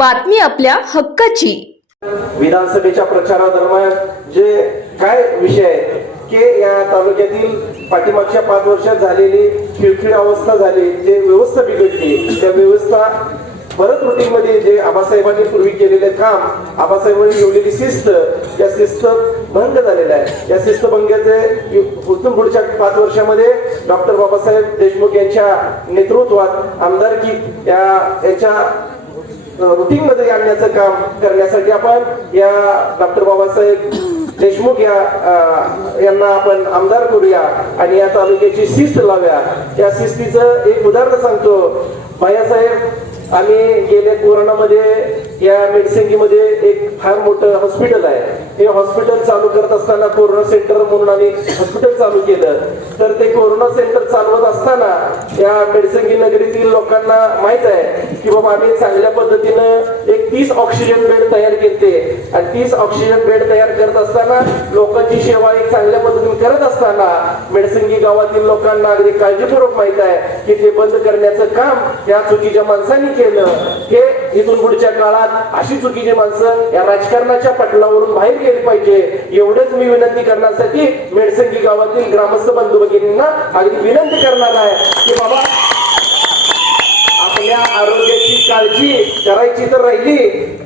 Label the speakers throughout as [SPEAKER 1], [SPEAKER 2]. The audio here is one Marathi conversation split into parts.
[SPEAKER 1] बातमी आपल्या हक्काची.
[SPEAKER 2] विधानसभेच्या प्रचारादरम्यान जे काय विषय आहे की या तालुक्यातील पाठीमागच्या पाच वर्षात झालेली खिळखिळ अवस्था झाली जे व्यवस्था बिघडली त्या व्यवस्था परत रुटीन मध्ये जे आबासाहेबांनी पूर्वी केलेले काम आबासाहेबांनी ठेवलेली शिस्त त्या शिस्त भंग झालेला आहे या शिस्त भंगाचे इथून पुढच्या पाच वर्षामध्ये डॉक्टर बाबासाहेब देशमुख यांच्या नेतृत्वात आमदारकी या याच्या रुटीन मध्ये आणण्याचं काम करण्यासाठी आपण या डॉक्टर बाबासाहेब देशमुख या यांना आपण आमदार करूया आणि या तालुक्याची शिस्त लावूया. त्या शिस्तीचं एक उदाहरण सांगतो. बायासाहेब आम्ही गेल्या कोरोनामध्ये या मेडसिंगीमध्ये एक फार मोठं हॉस्पिटल आहे. हे हॉस्पिटल चालू करत असताना कोरोना सेंटर म्हणून आम्ही हॉस्पिटल चालू केलं. तर ते कोरोना सेंटर चालवत असताना या मेडसंगी नगरीतील लोकांना माहीत आहे की बाबा आम्ही चांगल्या पद्धतीनं एक तीस ऑक्सिजन बेड तयार केले आणि तीस ऑक्सिजन बेड तयार करत असताना लोकांची सेवा एक चांगल्या पद्धतीने करत असताना मेडसंगी गावातील लोकांना अगदी काळजीपूर्वक माहीत आहे की ते बंद करण्याचं काम या चुकीच्या माणसांनी केलं. हे इथून पुढच्या काळात अशी चुकीची माणसं या राजकारणाच्या पटलावरून बाहेर गेली पाहिजे. एवढेच मी विनंती करण्यासाठी मेडसंगी गावातील ग्रामस्थ बंधू भगिनींना अगदी विनंती करणार आहे की बाबा आपल्या आरोग्याची काळजी करायची तर राहिली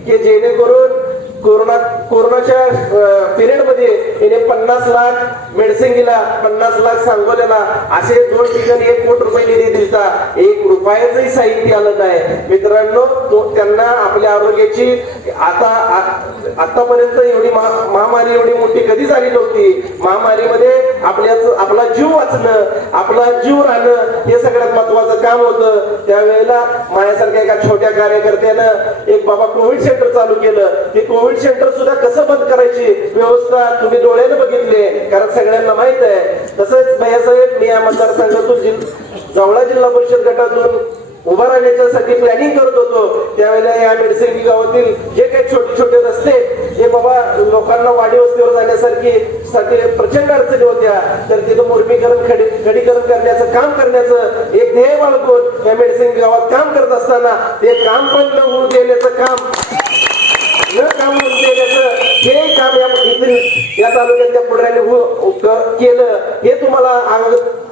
[SPEAKER 2] की जेणेकरून कोरोना कोरोनाच्या पिरियडमध्ये याने पन्नास लाख मेडसिंगीला पन्नास लाख सांगोल्याला असे दोन ठिकाणी एक कोटी रुपये निधी दिलता. एक रुपयाचंही साहित्य आलं नाही. मित्रांनो तो त्यांना आपल्या आरोग्याची आता आतापर्यंत एवढी महा- महामारी एवढी मोठी कधी झाली नव्हती? महामारीमध्ये आपल्या आपला जीव वाचणं आपला जीव राहणं हे सगळ्यात महत्वाचं काम होतं. त्यावेळेला माझ्यासारख्या एका छोट्या कार्यकर्त्यानं एक बाबा कोविड सेंटर चालू केलं. ते कोविड सेंटर सुद्धा कसं बंद करायची व्यवस्था तुम्ही डोळ्याने बघितले कारण सगळ्यांना माहीत आहे. तसंच भैयासाहेब मी या मतदारसंघातून जिल- जवळा जिल्हा परिषद गटातून उभा राहण्याच्यासाठी प्लॅनिंग करत होतो. त्यावेळेला या मेडसिंगी गावातील जे काही छोटे छोटे रस्ते हे बाबा लोकांना वाडी वस्तीवर जाण्यासारखी साठी प्रचंड अडचणी होत्या. तर तिथं मुर्मीकरण खडी खडीकरण करण्याचं काम करण्याचं एक ध्येय बाळगून या मेडिसिन गावात काम करत असताना ते काम पण न होऊ देण्याचं काम न काम होऊन देण्याचं हे काम या या तालुक्यातल्या पुढाऱ्याने हो- केलं हे तुम्हाला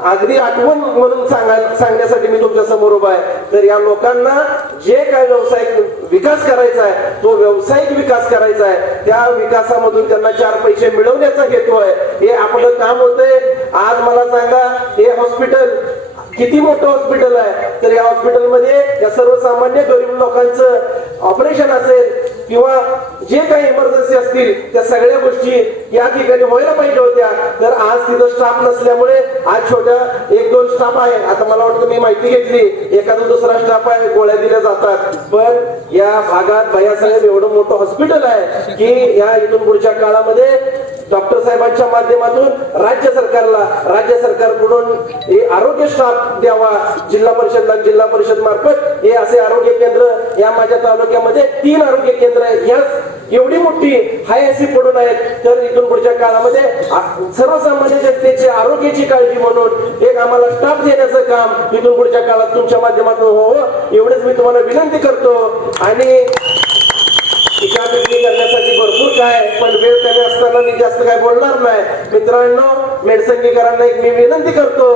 [SPEAKER 2] अगदी आठवण म्हणून सांगा सांगण्यासाठी मी तुमच्यासमोर उभा आहे. तर या लोकांना जे काय व्यावसायिक विकास करायचा आहे तो व्यावसायिक विकास करायचा आहे. त्या विकासामधून त्यांना चार पैसे मिळवण्याचा हेतू आहे. हे आपलं काम होतंय. आज मला सांगा हे हॉस्पिटल किती मोठं हॉस्पिटल आहे? तर या हॉस्पिटलमध्ये या सर्वसामान्य गरीब लोकांचं ऑपरेशन असेल किंवा जे काही इमर्जन्सी असतील त्या सगळ्या गोष्टी या ठिकाणी व्हायला पाहिजे होत्या. तर आज तिथं स्टाफ नसल्यामुळे आज छोट्या एक दोन स्टाफ आहे आता मला वाटतं मी माहिती घेतली. एखादा दुसरा स्टाफ आहे गोळ्या दिल्या जातात. पण या भागात भैयासाहेब एवढं मोठं हॉस्पिटल आहे की या इथून पुढच्या काळामध्ये डॉक्टर साहेबांच्या माध्यमातून राज्य सरकारला राज्य सरकारकडून हे आरोग्य स्टाफ द्यावा जिल्हा परिषदला जिल्हा परिषद मार्फत हे असे आरोग्य केंद्र या माझ्या तालुक्यामध्ये तीन आरोग्य केंद्र आहेत. याच एवढी मोठी हाय अशी पडून आहेत तर इथून पुढच्या काळामध्ये सर्वसामान्य जनतेची आरोग्याची काळजी म्हणून एक आम्हाला स्टाफ देण्याचं काम इथून पुढच्या काळात तुमच्या माध्यमातून व्हावं एवढंच मी तुम्हाला विनंती करतो. आणि टीका टिप्पणी करण्यासाठी भरपूर काय आहे, पण वेळ कमी असताना मी जास्त काय बोलणार नाही. मित्रांनो मेडसंगीकरांना एक मी विनंती करतो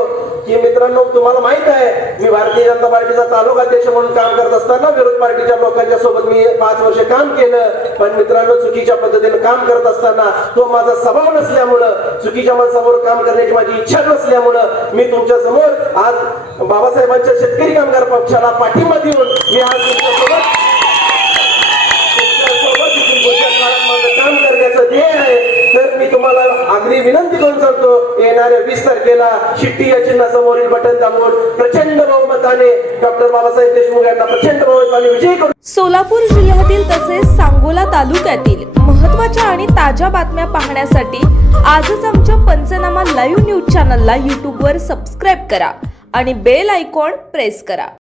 [SPEAKER 2] की मित्रांनो तुम्हाला माहीत आहे मी भारतीय जनता पार्टीचा तालुका अध्यक्ष म्हणून काम करत असताना विरोध पार्टीच्या लोकांच्या सोबत मी पाच वर्ष काम केलं. पण मित्रांनो चुकीच्या पद्धतीने काम करत असताना तो माझा स्वभाव नसल्यामुळं चुकीच्या माणसाबरोबर काम करण्याची माझी इच्छा नसल्यामुळं मी तुमच्यासमोर आज बाबासाहेबांच्या शेतकरी कामगार पक्षाला पाठिंबा देऊन मी आज तुमच्यासोबत इथून पुढच्या काळात माझं काम करण्याचं ध्येय आहे तर मी तुम्हाला अगदी विनंती करून सांगतो येणाऱ्या वीस तारखेला शिट्टी या चिन्हासमोरील बटन दाबून प्रचंड बहुमताने डॉक्टर बाबासाहेब देशमुख यांना प्रचंड बहुमताने विजयी करू
[SPEAKER 1] सोलापूर जिल्ह्यातील तसेच सांगोला तालुक्यातील महत्त्वाच्या आणि ताज्या बातम्या पाहण्यासाठी आजच आमच्या पंचनामा लाईव्ह न्यूज चॅनलला यूट्यूबवर सबस्क्राईब करा आणि बेल आयकॉन प्रेस करा.